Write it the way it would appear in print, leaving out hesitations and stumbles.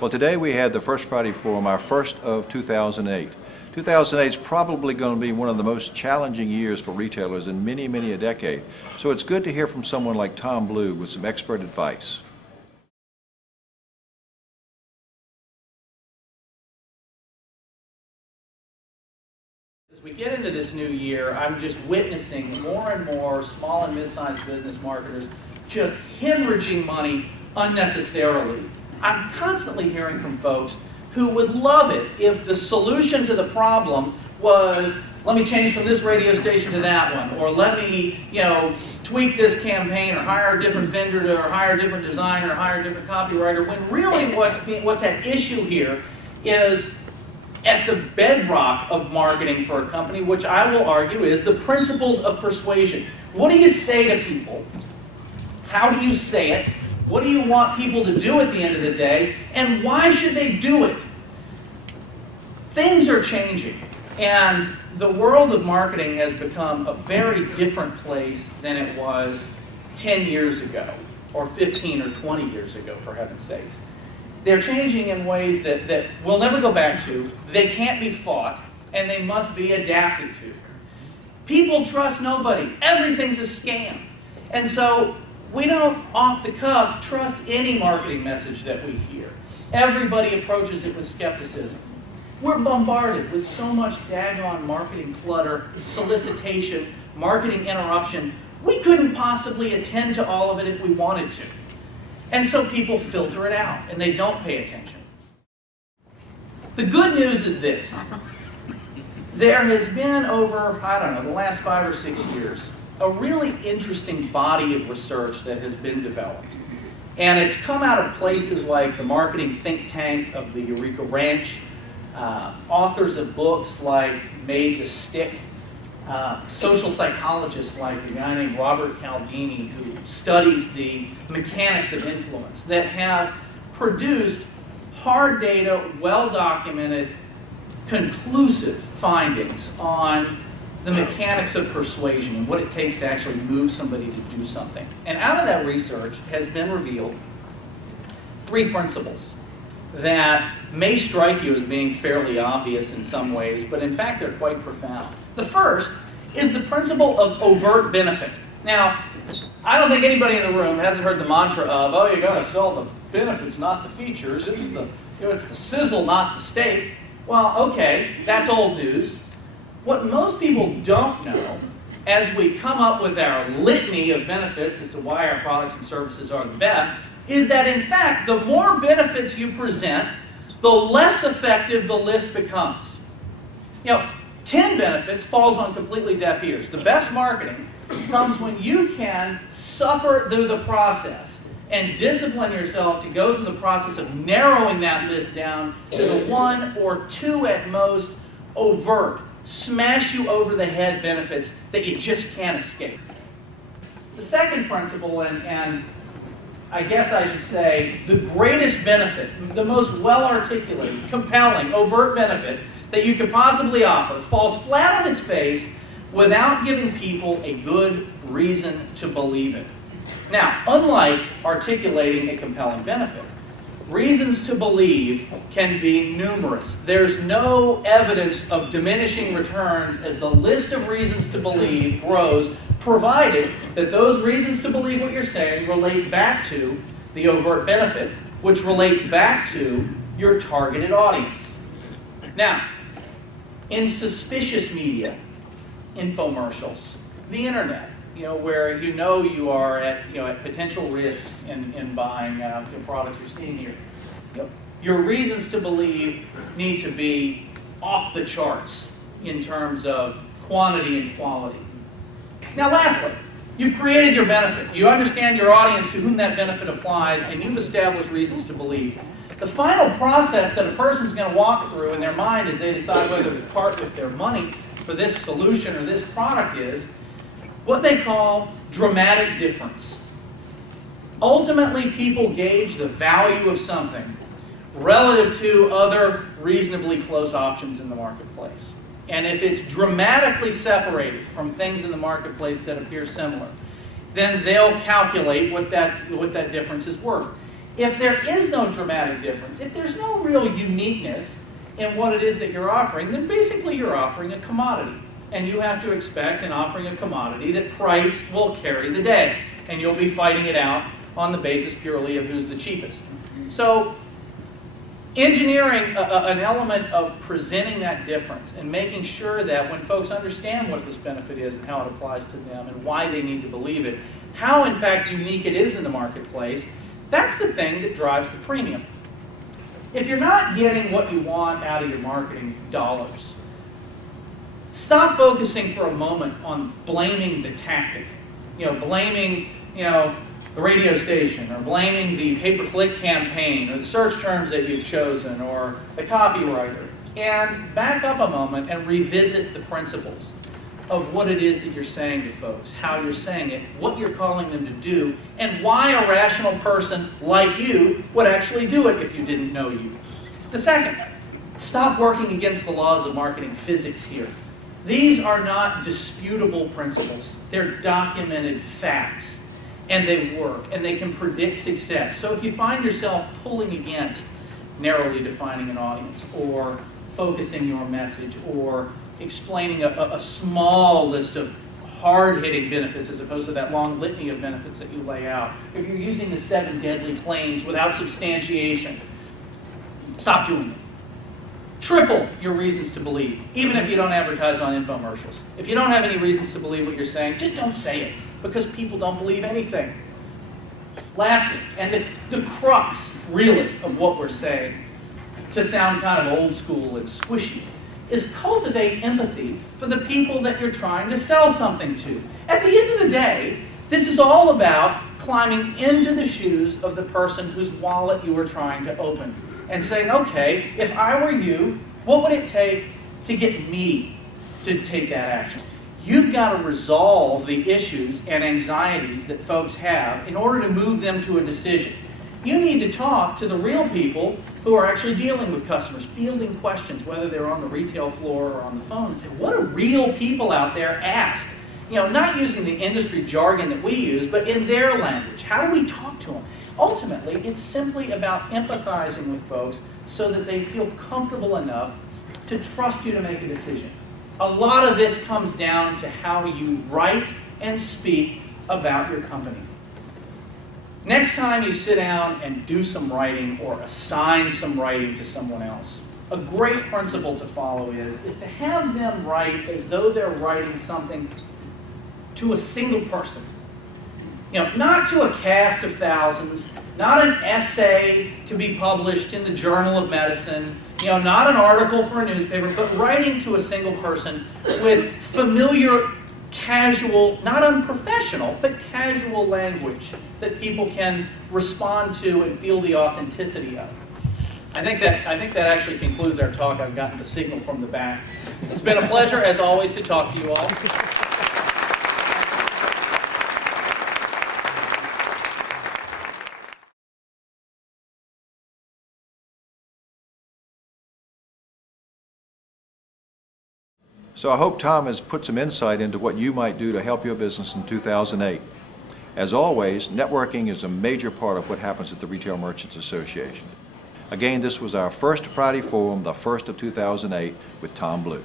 Well, today we had the First Friday Forum, our first of 2008. 2008 is probably going to be one of the most challenging years for retailers in many, many a decade. So it's good to hear from someone like Tom Blue with some expert advice. As we get into this new year, I'm just witnessing more and more small and mid-sized business marketers just hemorrhaging money unnecessarily. I'm constantly hearing from folks who would love it if the solution to the problem was, let me change from this radio station to that one, or let me, tweak this campaign, or hire a different vendor, or hire a different designer, or hire a different copywriter, when really what's at issue here is at the bedrock of marketing for a company, which I will argue is the principles of persuasion. What do you say to people? How do you say it? What do you want people to do at the end of the day? And why should they do it? Things are changing. And the world of marketing has become a very different place than it was 10 years ago, or 15 or 20 years ago, for heaven's sakes. They're changing in ways that we'll never go back to, they can't be fought, and they must be adapted to. People trust nobody. Everything's a scam. And so we don't, off the cuff, trust any marketing message that we hear. Everybody approaches it with skepticism. We're bombarded with so much daggone marketing clutter, solicitation, marketing interruption. We couldn't possibly attend to all of it if we wanted to. And so people filter it out, and they don't pay attention. The good news is this. There has been over, the last 5 or 6 years, a really interesting body of research that has been developed. And it's come out of places like the marketing think tank of the Eureka Ranch, authors of books like Made to Stick, social psychologists like a guy named Robert Cialdini, who studies the mechanics of influence, that have produced hard data, well-documented, conclusive findings on the mechanics of persuasion and what it takes to actually move somebody to do something. And out of that research has been revealed 3 principles that may strike you as being fairly obvious in some ways, but in fact they're quite profound. The first is the principle of overt benefit. Now, I don't think anybody in the room hasn't heard the mantra of, oh, you got to sell the benefits, not the features. It's the sizzle, not the steak. Well, okay, that's old news. What most people don't know, as we come up with our litany of benefits as to why our products and services are the best, is that in fact, the more benefits you present, the less effective the list becomes. 10 benefits falls on completely deaf ears. The best marketing comes when you can suffer through the process and discipline yourself to go through the process of narrowing that list down to the 1 or 2 at most overt, smash you over the head benefits that you just can't escape. The second principle, and I guess I should say the greatest benefit, the most well-articulated, compelling, overt benefit that you could possibly offer, falls flat on its face without giving people a good reason to believe it. Now, unlike articulating a compelling benefit, reasons to believe can be numerous. There's no evidence of diminishing returns as the list of reasons to believe grows, provided that those reasons to believe what you're saying relate back to the overt benefit, which relates back to your targeted audience. Now, in suspicious media, infomercials, the internet, where you are at potential risk in buying the products you're seeing here. Your reasons to believe need to be off the charts in terms of quantity and quality. Now lastly, you've created your benefit. You understand your audience to whom that benefit applies, and you've established reasons to believe. The final process that a person's going to walk through in their mind as they decide whether to part with their money for this solution or this product is what they call dramatic difference. Ultimately, people gauge the value of something relative to other reasonably close options in the marketplace. And if it's dramatically separated from things in the marketplace that appear similar, then they'll calculate what that difference is worth. If there is no dramatic difference, if there's no real uniqueness in what it is that you're offering, then basically you're offering a commodity. And you have to expect in offering a commodity that price will carry the day. And you'll be fighting it out on the basis purely of who's the cheapest. So engineering an element of presenting that difference and making sure that when folks understand what this benefit is and how it applies to them and why they need to believe it, how in fact unique it is in the marketplace, that's the thing that drives the premium. If you're not getting what you want out of your marketing dollars, stop focusing for a moment on blaming the tactic. Blaming, the radio station, or blaming the pay-per-click campaign, or the search terms that you've chosen, or the copywriter. And back up a moment and revisit the principles of what it is that you're saying to folks, how you're saying it, what you're calling them to do, and why a rational person like you would actually do it if you didn't know you. The second, stop working against the laws of marketing physics here. These are not disputable principles. They're documented facts, and they work, and they can predict success. So if you find yourself pulling against narrowly defining an audience, or focusing your message, or explaining a small list of hard-hitting benefits as opposed to that long litany of benefits that you lay out, if you're using the 7 deadly claims without substantiation, stop doing it. Triple your reasons to believe, even if you don't advertise on infomercials. If you don't have any reasons to believe what you're saying, just don't say it, because people don't believe anything. Lastly, and the crux, really, of what we're saying, to sound kind of old school and squishy, is cultivate empathy for the people that you're trying to sell something to. At the end of the day, this is all about climbing into the shoes of the person whose wallet you were trying to open and saying, okay, if I were you, what would it take to get me to take that action? You've got to resolve the issues and anxieties that folks have in order to move them to a decision. You need to talk to the real people who are actually dealing with customers, fielding questions, whether they're on the retail floor or on the phone, and say, what do real people out there ask? Not using the industry jargon that we use, but in their language. How do we talk to them? Ultimately, it's simply about empathizing with folks so that they feel comfortable enough to trust you to make a decision. A lot of this comes down to how you write and speak about your company. Next time you sit down and do some writing or assign some writing to someone else, a great principle to follow is to have them write as though they're writing something to a single person. Not to a cast of thousands, not an essay to be published in the Journal of Medicine, not an article for a newspaper, but writing to a single person with familiar, casual, not unprofessional, but casual language that people can respond to and feel the authenticity of. I think that actually concludes our talk. I've gotten the signal from the back. It's been a pleasure, as always, to talk to you all. So I hope Tom has put some insight into what you might do to help your business in 2008. As always, networking is a major part of what happens at the Retail Merchants Association. Again, this was our first Friday Forum, the first of 2008, with Tom Blue.